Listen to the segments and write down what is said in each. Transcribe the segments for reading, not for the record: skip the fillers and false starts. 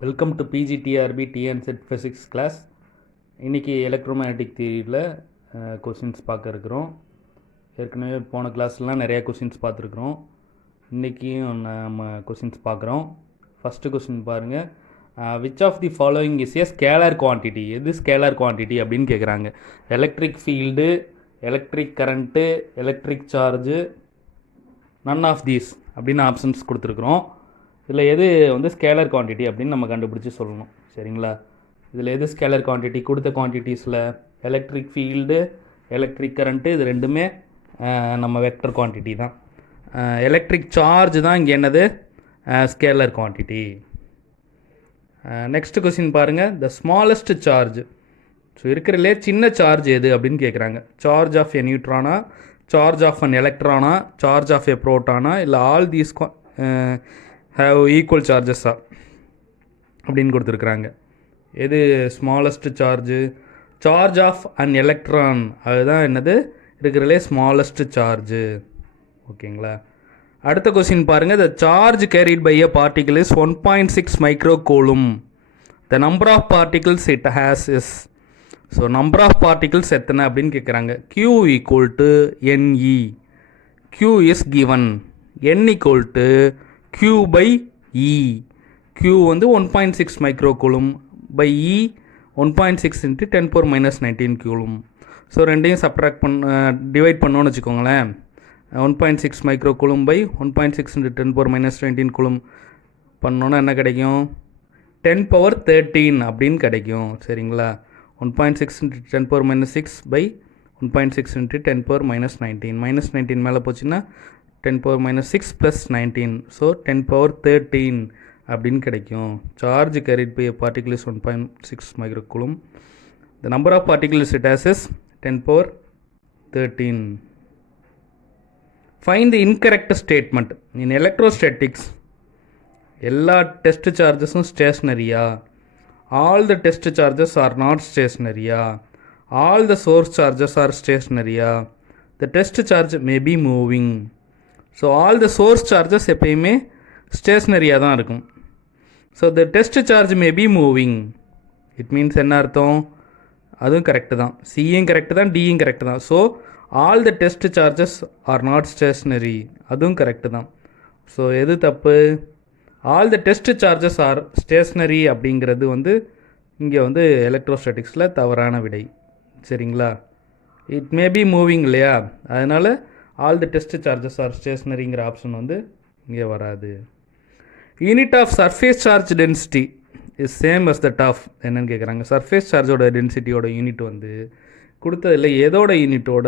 Welcome to PGTRB TNSET physics class. இன்றைக்கி electromagnetic தியரியில் questions பார்க்க இருக்கிறோம். ஏற்கனவே போன கிளாஸ்லாம் நிறையா கொஷின்ஸ் பார்த்துருக்குறோம். இன்றைக்கியும் நம்ம கொஷின்ஸ் பார்க்குறோம். ஃபஸ்ட்டு கொஷின் பாருங்கள். Which of the following is a scalar quantity? எது ஸ்கேலார் குவான்டிட்டி அப்படின்னு கேட்குறாங்க. Electric field, electric current, electric charge, none of these அப்படின்னு ஆப்ஷன்ஸ் கொடுத்துருக்குறோம். இதில் எது வந்து ஸ்கேலர் குவான்டிட்டி அப்படின்னு நம்ம கண்டுபிடிச்சி சொல்லணும். சரிங்களா? இதில் எது ஸ்கேலர் குவான்டிட்டி? கொடுத்த குவான்டிட்டிஸில் எலக்ட்ரிக் ஃபீல்டு, எலக்ட்ரிக் கரண்ட்டு, இது ரெண்டுமே நம்ம வெக்டர் குவான்டிட்டி தான். எலக்ட்ரிக் சார்ஜ் தான் இங்கே என்னது ஸ்கேலர் குவான்டிட்டி. நெக்ஸ்ட் கொஸ்டின் பாருங்கள். த ஸ்மாலஸ்ட் சார்ஜ், ஸோ இருக்கிறதுலே சின்ன சார்ஜ் எது அப்படின்னு கேட்குறாங்க. சார்ஜ் ஆஃப் எ நியூட்ரானா, சார்ஜ் ஆஃப் அன் எலக்ட்ரானா, சார்ஜ் ஆஃப் எ ப்ரோட்டானா, இல்லை ஆல் தீஸ் ஹேவ் ஈக்குவல் சார்ஜஸா அப்படின்னு கொடுத்துருக்குறாங்க. எது smallest charge? Charge of an electron, அதுதான் என்னது இருக்கிறதுலே ஸ்மாலஸ்ட் சார்ஜு. ஓகேங்களா? அடுத்த கொஸ்டின் பாருங்கள். The charge carried by a particle is 1.6 micro coulomb. The number of particles it has is. So number of particles எத்தனை அப்படின்னு கேட்குறாங்க. Q equal to NE. Q is given. N equal to Q by E. Q வந்து 1.6 micro coulomb by E 1.6 into 10⁻⁻19 coulomb. So ரெண்டையும் subtract divide பண்ணோன்னு வச்சுக்கோங்களேன். 1.6 micro coulomb by 1.6 into 10⁻⁻19 coulomb பண்ணோன்னா என்ன கிடைக்கும்? 10⁻13 அப்படின்னு கிடைக்கும். சரிங்களா? 1.6 இன்ட்டு 10⁻6 பை 1.6 இன்ட்டு 10⁻⁻19. -19 மேலே போச்சுன்னா 10⁻6 + 19, ஸோ 10⁻13 அப்படின்னு கிடைக்கும். Charge carried by particle is 1.6 micro coulomb. The number of particles it has is 10⁻13. Find the incorrect statement in electrostatics. எல்லா டெஸ்ட் சார்ஜஸும் ஸ்டேஷ்னரியா? All the test charges are not ஸ்டேஷ்னரியா? All the source charges are ஸ்டேஷ்னரியா? The test charge may be moving. So all the source charges எப்பயுமே ஸ்டேஷ்னரியாக தான் இருக்கும். So the test charge may be moving. It means என்ன அர்த்தம்? அதுவும் correct தான். சியும் கரெக்டு தான், டியும் கரெக்டு தான். So all the test charges are not stationary, அதுவும் கரெக்டு தான். ஸோ எது தப்பு? All the test charges are stationary அப்படிங்கிறது வந்து இங்கே வந்து எலக்ட்ரோஸ்டாட்டிக்ஸில் தவறான விடை. சரிங்களா? இட் மே பி மூவிங் இல்லையா? அதனால் all the test charges are ஸ்டேஷ்னரிங்கிற ஆப்ஷன் வந்து இங்கே வராது. Unit of surface charge density is same as that of என்னன்னு கேட்குறாங்க. சர்ஃபேஸ் சார்ஜோட டென்சிட்டியோட யூனிட் வந்து கொடுத்ததில் எதோட யூனிட்டோட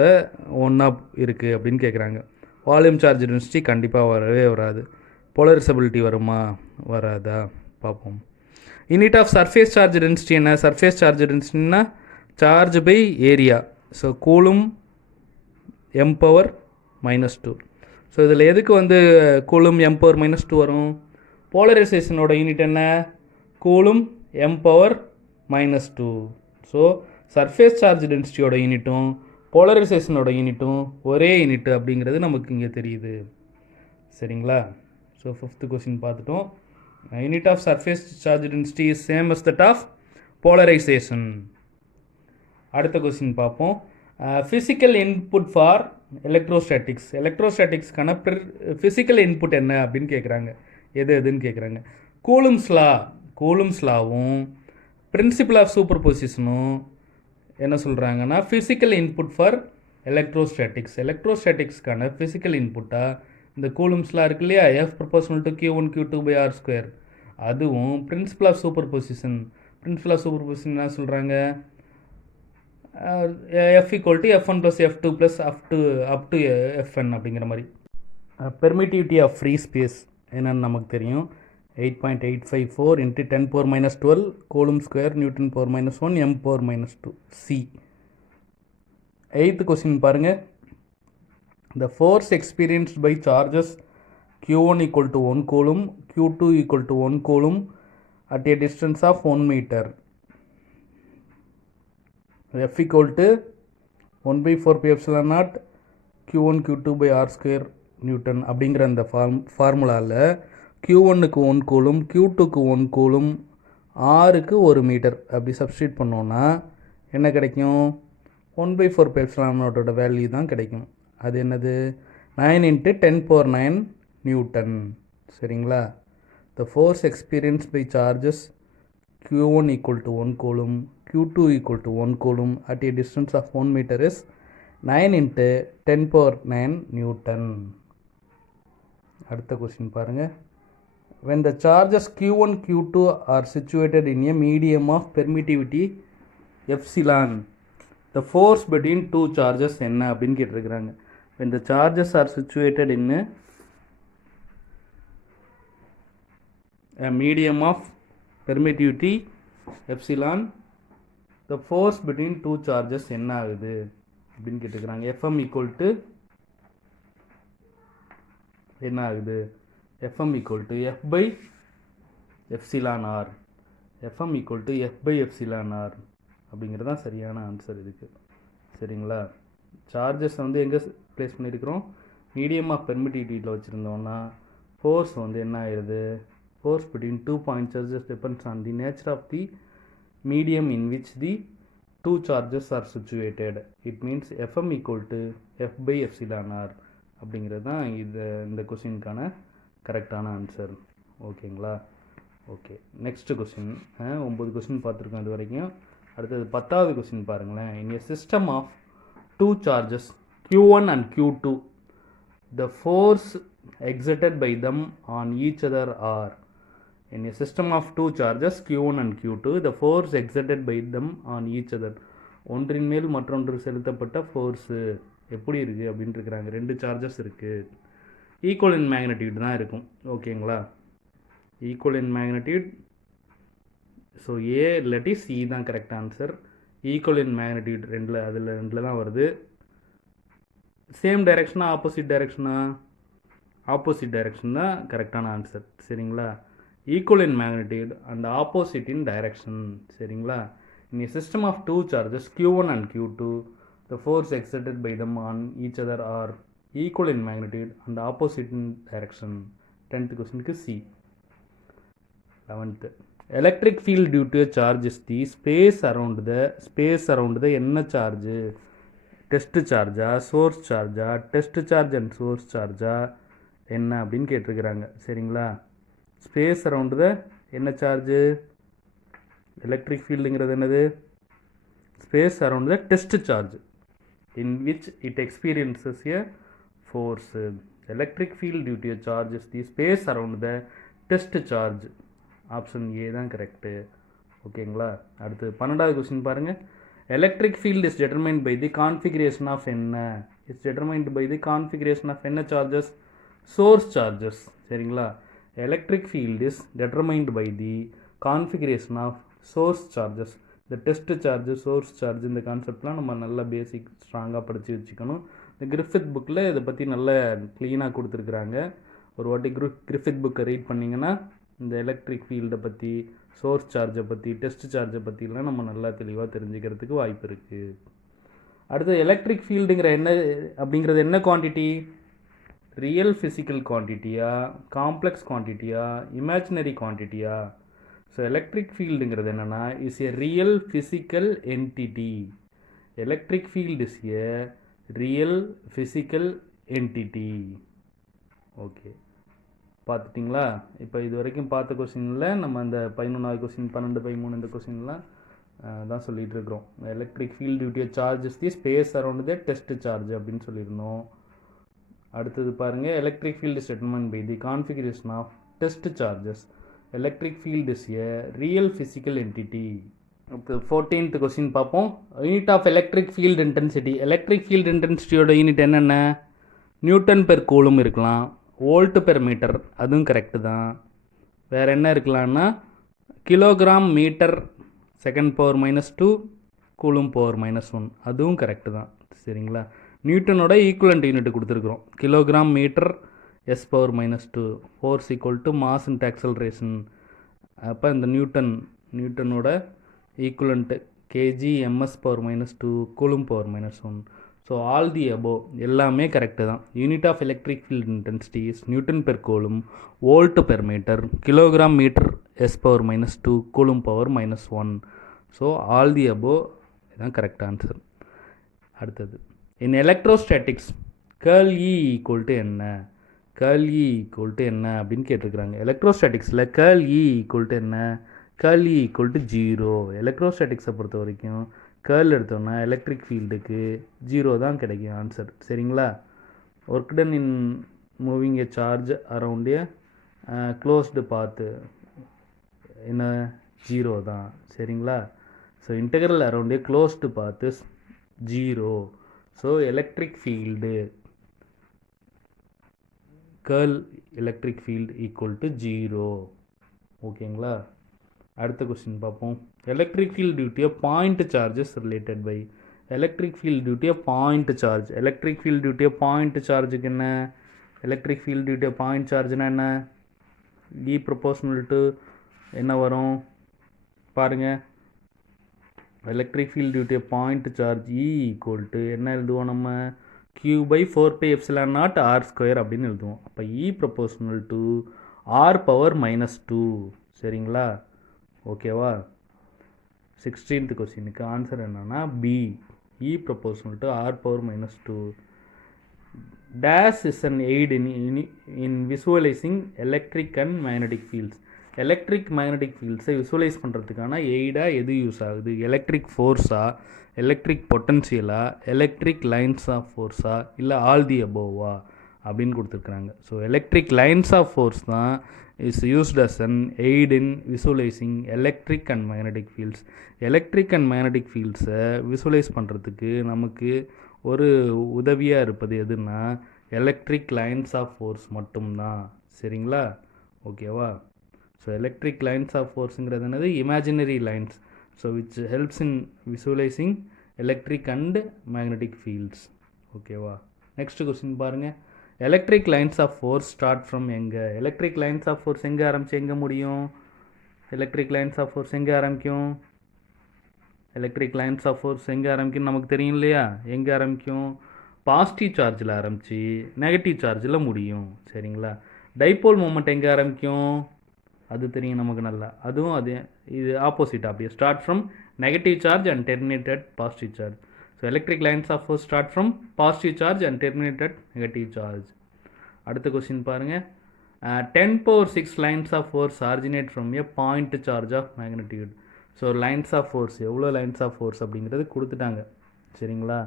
ஒன்றா இருக்குது அப்படின்னு கேட்குறாங்க. வால்யூம் சார்ஜ் டென்சிட்டி கண்டிப்பாக வரவே வராது. போலரைசபிலிட்டி வருமா? வராதா? பார்ப்போம். Unit of surface charge density என்ன? சர்ஃபேஸ் சார்ஜ் டென்சிட்டின்னா charge by area. So coulomb m⁻². So இதில் எதுக்கு வந்து கூலும் m⁻² வரும்? போலரைசேஷனோட யூனிட் என்ன? Coulomb m⁻². So surface charge டென்சிட்டியோட யூனிட்டும் போலரைசேஷனோட யூனிட்டும் ஒரே யூனிட் அப்படிங்கிறது நமக்கு இங்கே தெரியுது. சரிங்களா? ஸோ 5th கொஸ்டின் பார்த்துட்டோம். Unit of surface charge density is same as that of polarisation. அடுத்த கொஸ்டின் பார்ப்போம். Physical input for electrostatics. எலக்ட்ரோஸ்டாட்டிக்ஸ்க்கான ஃபிசிக்கல் இன்புட் என்ன அப்படின்னு கேட்குறாங்க. எதுன்னு கேட்குறாங்க. கூலும்ஸ் லாவும் பிரின்சிபல் ஆஃப் சூப்பர் பொசிஷனும் என்ன சொல்கிறாங்கன்னா ஃபிசிக்கல் இன்புட் ஃபார் எலக்ட்ரோஸ்டாட்டிக்ஸ். எலக்ட்ரோஸ்டாட்டிக்ஸ்க்கான ஃபிசிக்கல் இன்புட்டாக இந்த கூலும்ஸ் லா இருக்கு இல்லையா, F∝ Q1 Q2/R². அதுவும் principle of superposition. Principle of superposition என்ன சொல்கிறாங்க? F = F1 + F2 + up to Fn அப்படிங்கிற மாதிரி. பெர்மிட்டிவிட்டி ஆஃப் ஃப்ரீ ஸ்பேஸ் என்னன்னு நமக்கு தெரியும். 8.854 × 10⁻12 கூலும்² N⁻⁻1 m⁻². C. 8th question பாருங்கள். The force experienced by charges Q1 = 1 coulomb, Q2 = 1 coulomb at a distance of 1 meter. F = 1/4πε0 Q1 Q2/R² Newton அப்படிங்கிற அந்த ஃபார்முலாவில் Q1க்கு 1 coulomb, Q2க்கு 1 coulomb, ஆருக்கு 1 மீட்டர் அப்படி சப்ஸ்டியூட் பண்ணோன்னா என்ன கிடைக்கும்? 1/4 எப்சிலான் நாட்டோட வேல்யூ தான் கிடைக்கும். அது என்னது? 9 × 10⁹ நியூட்டன். சரிங்களா? The force experience by charges Q1 = 1 coulomb, Q2 = 1 coulomb at a distance of 1 meter is 9 × 10⁹ Newton. அடுத்த கொஸ்டின் பாருங்கள். When the charges Q1, Q2 are situated in a medium of permittivity epsilon, the force between two charges என்ன அப்படின்னு கேட்டிருக்கிறாங்க. When the charges are situated in a medium of permittivity epsilon, the force between two charges என்ன ஆகுது அப்படின்னு கேட்டிருக்கிறாங்க. Fm = என்ன ஆகுது? Fm = F/epsilon r. Fm = F/epsilon r அப்படிங்கிறது தான் சரியான ஆன்சர் இதுக்கு. சரிங்களா? சார்ஜஸ் வந்து எங்கே ப்ளேஸ் பண்ணியிருக்கிறோம்? மீடியம் ஆஃப் பெர்மிட்டிவிட்டியில் வச்சுருந்தோம்னா ஃபோர்ஸ் வந்து என்ன ஆயிடுது? Force between two point charges depends on the nature of the medium in which the two charges are situated. It means Fm = F/epsilon r அப்படிங்கிறது தான் இந்த கொஸ்டினுக்கான கரெக்டான ஆன்சர். ஓகேங்களா? Okay, next question. 9 கொஸ்டின் பார்த்துருக்கோம் இது வரைக்கும். அடுத்தது 10வது கொஸ்டின் பாருங்களேன். In a system of two charges Q1 and Q2, the force exerted by them on each other are. In a system of two charges Q1 and Q2, the force exerted by them on each other. ஒன்றின் மேல் மற்றொன்று செலுத்தப்பட்ட force எப்படி இருக்குது அப்படின்னு இருக்கிறாங்க. 2 charges இருக்குது. Equal in magnitude தான் இருக்கும். ஓகேங்களா? Equal in magnitude. So A இல்லாட்டி சி தான் correct answer. Equal in magnitude ரெண்டில் தான் வருது. சேம் டைரெக்ஷனா ஆப்போசிட் டைரெக்ஷனா? ஆப்போசிட் டைரெக்ஷன் தான் கரெக்டான ஆன்சர். சரிங்களா? Equal in magnitude and opposite in direction. சரிங்களா? In a system of two charges Q1 and Q2, the force exerted by them on each other are equal in magnitude and opposite in direction. 10th questionக்கு C. 11th, electric field due to a charge is the space around the என்ன charge? Test சார்ஜா, source சார்ஜா, test charge and source சார்ஜா என்ன அப்படின்னு கேட்டிருக்கிறாங்க. சரிங்களா? Space around த என்ன charge? Electric ஃபீல்டுங்கிறது என்னது? Space around the test charge in which it experiences a force. Electric field due to a charge is the space around the test charge. Option A தான் correct. ஓகேங்களா? அடுத்து 12வது question பாருங்கள். Electric field is determined by the configuration of என்ன? Is determined by the configuration of என்ன charges? Source charges. சரிங்களா? Electric field is determined by the configuration of source charges. இந்த test charge, source charge, இந்த கான்செப்ட்லாம் நம்ம நல்லா பேசிக் ஸ்ட்ராங்காக படித்து வச்சுக்கணும். இந்த கிரிஃபித் புக்கில் இதை பற்றி நல்லா க்ளீனாக கொடுத்துருக்குறாங்க. ஒரு வாட்டி கிரிஃபித் புக்கை ரீட் பண்ணிங்கன்னா இந்த எலக்ட்ரிக் ஃபீல்டை பற்றி, சோர்ஸ் சார்ஜை பற்றி, டெஸ்ட் சார்ஜை பற்றிலாம் நம்ம நல்லா தெளிவாக தெரிஞ்சுக்கிறதுக்கு வாய்ப்பு இருக்குது. அடுத்து எலக்ட்ரிக் ஃபீல்டுங்கிற என்ன அப்படிங்கிறது என்ன குவான்டிட்டி? ரியல் ஃபிசிக்கல் குவான்டிட்டியா, காம்ப்ளெக்ஸ் குவான்டிட்டியா, இமேஜினரி குவான்டிட்டியா? ஸோ எலக்ட்ரிக் ஃபீல்டுங்கிறது என்னென்னா is a real physical entity. Electric field is a real physical entity. Okay, பார்த்துட்டிங்களா? இப்போ இது வரைக்கும் பார்த்த கொஸ்டினில் நம்ம இந்த 11வது கொஸ்டின், 12, 13 இந்த கொஸ்டின்லாம் தான் சொல்லிகிட்டு இருக்கிறோம். Electric field due to charges the space around the test charge அப்படின்னு சொல்லியிருந்தோம். அடுத்தது பாருங்கள். Electric field is determined by the configuration of test charges. Electric field is a real physical entity. அடுத்து 14th கொஸ்டின் பார்ப்போம். Unit of electric field intensity. Electric field இன்டென்சிட்டியோட unit என்னென்ன? Newton per coulomb இருக்கலாம், volt per metre, அதுவும் correct தான். வேறு என்ன இருக்கலாம்னா kilogram metre second power -2 coulomb power -1, அதுவும் கரெக்டு தான். சரிங்களா? நியூட்டனோட ஈக்குவலண்ட் யூனிட் கொடுத்துருக்குறோம். Kilogram metre S power -2, force equal to mass into acceleration. அப்போ இந்த நியூட்டனோட equivalent kg ms power -2 coulomb power -1. So all the above எல்லாமே கரெக்டு தான். Unit of electric field intensity is newton per coulomb, volt per metre, kilogram metre S⁻⁻², coulomb power -1. So all the above இதுதான் correct answer. அடுத்தது, in electrostatics curl E equal to என்ன? Girl E equal to என்ன அப்படின்னு கேட்டிருக்கிறாங்க. எலக்ட்ரோஸ்டாட்டிக்ஸில் girl E equal to என்ன? Girl E equal to 0. எலக்ட்ரோஸ்டாட்டிக்ஸை பொறுத்த வரைக்கும் girl எடுத்தோன்னா எலக்ட்ரிக் ஃபீல்டுக்கு 0 தான் கிடைக்கும் ஆன்சர். சரிங்களா? Work done in moving a charge around a closed path என்ன 0 தான். சரிங்களா? So integral around a closed path is 0. So electric field curl electric field equal to 0. ஓகேங்களா? அடுத்த கொஸ்டின் பார்ப்போம். Electric field due to point charges related by. Electric field due to point charge. Electric field due to point சார்ஜுக்கு என்ன? Electric field due to point சார்ஜ்னா என்ன? E proportional to என்ன வரும் பாருங்கள். Electric field due to point charge E equal to என்ன எழுதுவோம் நம்ம? Q/4πε0 r² அப்படின்னு எழுதுவோம். அப்போ இ ப்ரொபோஷனல் டு r⁻². சரிங்களா? ஓகேவா? 16th கொஸ்டினுக்கு ஆன்சர் என்னன்னா B, E proportional to r⁻². Dash is an aid in visualising electric and magnetic fields. Electric magnetic ஃபீல்ட்ஸை விசுவலைஸ் பண்ணுறதுக்கான எய்டாக எது யூஸ் ஆகுது? எலக்ட்ரிக் ஃபோர்ஸா, எலக்ட்ரிக் பொட்டன்ஷியலா, எலக்ட்ரிக் லைன்ஸ் ஆஃப் ஃபோர்ஸா, இல்லை ஆல் தி அபோவா அப்படின்னு கொடுத்துருக்குறாங்க. So electric lines of force தான் is used as an aid in visualising electric and magnetic fields. Electric and magnetic ஃபீல்ட்ஸை விசுவலைஸ் பண்ணுறதுக்கு நமக்கு ஒரு உதவியாக இருப்பது எதுன்னா எலக்ட்ரிக் லைன்ஸ் ஆஃப் ஃபோர்ஸ் மட்டும்தான். சரிங்களா? ஓகேவா? ஸோ எலக்ட்ரிக் லைன்ஸ் ஆஃப் ஃபோர்ஸுங்கிறது என்னது? Imaginary lines. So which helps in visualising electric and magnetic fields. ஓகேவா? நெக்ஸ்ட் கொஸ்டின் பாருங்கள். Electric lines of force start from எங்கே? எலக்ட்ரிக் லைன்ஸ் ஆஃப் ஃபோர்ஸ் எங்கே ஆரம்பிச்சு எங்கே முடியும்? எலக்ட்ரிக் லைன்ஸ் ஆஃப் ஃபோர்ஸ் எங்கே ஆரம்பிக்கும்? எலக்ட்ரிக் லைன்ஸ் ஆஃப் ஃபோர்ஸ் எங்கே ஆரம்பிக்கும்னு நமக்கு தெரியும் இல்லையா? எங்கே ஆரம்பிக்கும்? பாசிட்டிவ் சார்ஜில் ஆரம்பித்து நெகட்டிவ் சார்ஜில் முடியும். சரிங்களா? டைபோல் மூமெண்ட் எங்கே ஆரம்பிக்கும்? அது தெரியும் நமக்கு நல்லா. அதுவும் அது இது ஆப்போசிட். அப்படியே start from negative charge and terminated positive charge. So electric lines of force start from positive charge and terminated negative charge. அடுத்த கொஸ்டின் பாருங்கள். 10⁶ lines of force originate from a point charge of magnitude. So lines of force எவ்வளோ lines of force அப்படிங்கிறது கொடுத்துட்டாங்க. சரிங்களா?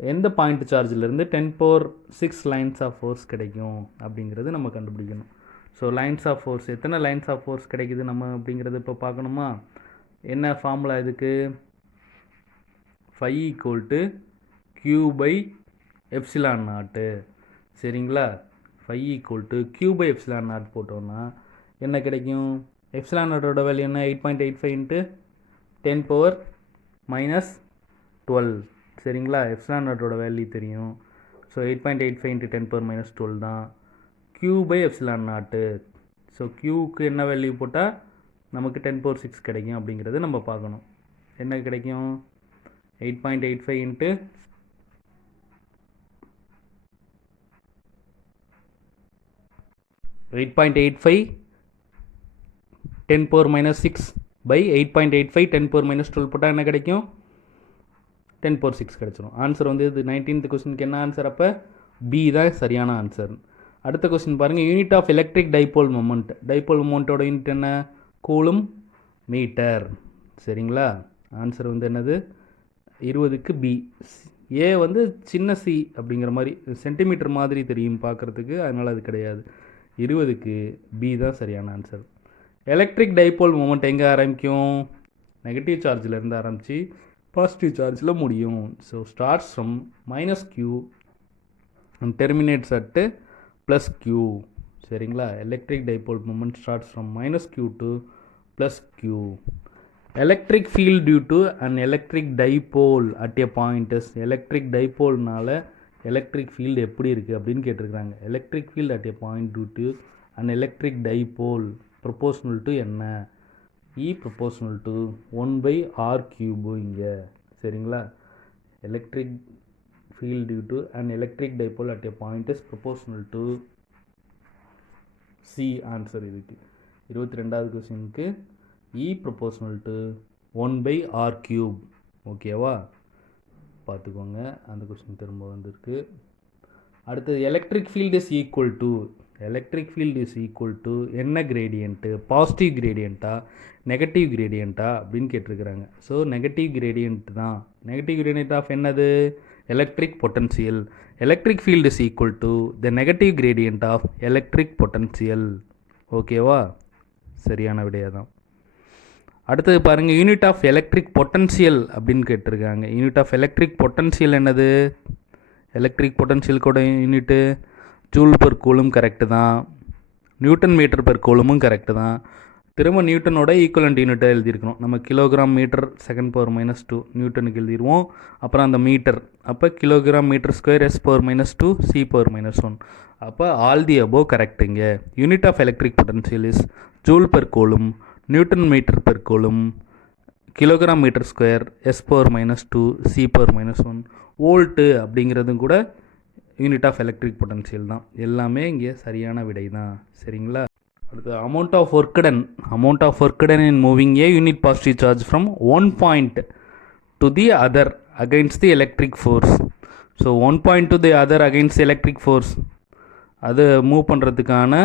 எந்த point சார்ஜிலேருந்து 10⁶ lines of force கிடைக்கும் அப்படிங்கிறது நம்ம கண்டுபிடிக்கணும். ஸோ லைன்ஸ் ஆஃப் ஃபோர்ஸ் எத்தனை லைன்ஸ் ஆஃப் ஃபோர்ஸ் கிடைக்குது நம்ம அப்படிங்கிறது இப்போ பார்க்கணுமா? என்ன ஃபார்முலா இதுக்கு? Phi = Q/ε0. சரிங்களா? Phi = Q/ε0 போட்டோன்னா என்ன கிடைக்கும்? ε0ஓட வேல்யூ என்ன? 8.85 × 10⁻12. சரிங்களா? ε0ஓட வேல்யூ தெரியும். ஸோ 8.85 × 10⁻12 தான் Q/ε0. ஸோ Qக்கு என்ன வேல்யூ போட்டால் நமக்கு 10⁶ கிடைக்கும் அப்படிங்கிறது நம்ம பார்க்கணும். என்ன கிடைக்கும்? 8.85 × 10⁻6/8.85 10⁻12 போட்டால் என்ன கிடைக்கும்? 10⁶ கிடைச்சிடும். ஆன்சர் வந்து இது 19th கொஸ்டினுக்கு என்ன ஆன்சர்? அப்போ பி தான் சரியான ஆன்சர். அடுத்த கொஸ்டின் பாருங்கள். Unit of electric dipole moment. Dipole மொமெண்ட்டோட யூனிட் என்ன? Coulomb metre. சரிங்களா? ஆன்சர் வந்து என்னது? 20க்கு பி. ஏ வந்து சின்ன சி அப்படிங்கிற மாதிரி சென்டிமீட்டர் மாதிரி தெரியும் பார்க்குறதுக்கு, அதனால் அது கிடையாது. 20க்கு பி தான் சரியான ஆன்சர். எலக்ட்ரிக் டைபோல் மொமெண்ட் எங்கே ஆரம்பிக்கும்? நெகட்டிவ் சார்ஜிலேருந்து ஆரம்பித்து பாசிட்டிவ் சார்ஜில் முடியும். So starts from -Q and terminates at +Q. சரிங்களா? Electric dipole moment starts from -Q to +Q. Electric field due to an electric dipole at a point is. Electric டைபோல்னால electric field எப்படி இருக்குது அப்படின்னு கேட்டிருக்காங்க. Electric field at a point due to an electric dipole proportional to என்ன? E proportional to 1/r³ இங்கே. சரிங்களா? எலக்ட்ரிக் field due to an electric dipole at a point is proportional to C answer இதுக்கு 22வது கொஸ்டினுக்கு E proportional to 1/r cube. ஓகேவா, பார்த்துக்கோங்க. அந்த question திரும்ப வந்திருக்கு. அடுத்தது electric field is equal to என்ன கிரேடியண்ட்டு, பாசிட்டிவ் கிரேடியண்ட்டா நெகட்டிவ் கிரேடியண்ட்டா அப்படின்னு கேட்டிருக்கிறாங்க. ஸோ நெகட்டிவ் கிரேடியண்ட் தான். நெகட்டிவ் கிரேடியண்ட் ஆஃப் என்னது, electric potential. Electric field is equal to the negative gradient of electric potential. ஓகேவா, சரியான விடையாக தான். அடுத்தது பாருங்கள், யூனிட் ஆஃப் எலக்ட்ரிக் பொட்டன்சியல் அப்படின்னு கேட்டிருக்காங்க. யூனிட் ஆஃப் எலக்ட்ரிக் பொட்டன்சியல் என்னது, எலக்ட்ரிக் பொட்டன்ஷியல் கூட unit joule per coulomb correct தான். நியூட்டன் மீட்டர் பெர் கூலுமும் கரெக்டு தான். திரும்ப நியூட்டனோட ஈக்குவலண்ட் யூனிட்டை எழுதியிருக்கணும். நம்ம கிலோகிராம் மீட்டர் செகண்ட் பவர் -2 நியூட்டனுக்கு எழுதிடுவோம். அப்புறம் அந்த மீட்டர் அப்போ kilogram metre square S⁻², C⁻1. அப்போ ஆல் தி அபோவ் கரெக்டுங்க. Unit of electric potential is joule per coulomb, newton metre per coulomb, kilogram metre square S⁻², C⁻1. Volt அப்படிங்கிறதும் கூட unit of electric potential தான். எல்லாமே இங்கே சரியான விடை தான். சரிங்களா. அடுத்து amount of work done in moving a unit positive charge from one point to the other against the electric force. So one point to the other against electric force, அது move பண்ணுறதுக்கான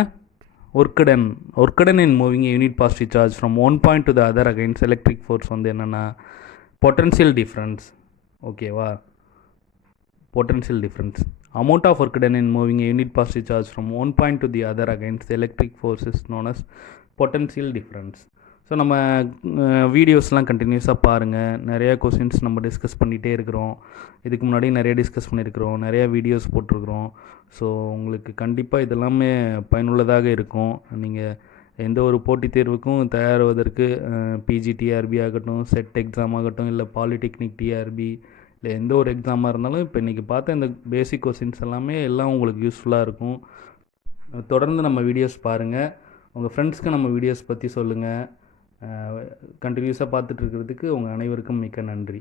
work done in moving a unit positive charge from one point to the other against electric force வந்து என்னென்னா potential difference. ஓகேவா, potential difference. Amount of work done in moving a unit positive charge from one point to the other against the electric force is known as potential difference. So நம்ம வீடியோஸ்லாம் கண்டினியூஸாக பாருங்கள். நிறையா questions நம்ம discuss பண்ணிகிட்டே இருக்கிறோம். இதுக்கு முன்னாடி நிறைய டிஸ்கஸ் பண்ணியிருக்கிறோம், நிறையா வீடியோஸ் போட்டிருக்கிறோம். ஸோ உங்களுக்கு கண்டிப்பாக இதெல்லாமே பயனுள்ளதாக இருக்கும். நீங்கள் எந்த ஒரு போட்டித் தேர்வுக்கும் தயாராவதற்கு பிஜிடிஆர்பி ஆகட்டும், செட் எக்ஸாம் ஆகட்டும், இல்லை பாலிடெக்னிக் டிஆர்பி, இல்லை எந்த ஒரு எக்ஸாமாக இருந்தாலும் இப்போ இன்றைக்கி பார்த்த இந்த பேசிக் கொஸ்டின்ஸ் எல்லாமே எல்லாம் உங்களுக்கு யூஸ்ஃபுல்லாக இருக்கும். தொடர்ந்து நம்ம வீடியோஸ் பாருங்கள். உங்கள் ஃப்ரெண்ட்ஸ்க்கு நம்ம வீடியோஸ் பற்றி சொல்லுங்கள். கண்டினியூஸாக பார்த்துட்ருக்கிறதுக்கு உங்கள் அனைவருக்கும் மிக்க நன்றி.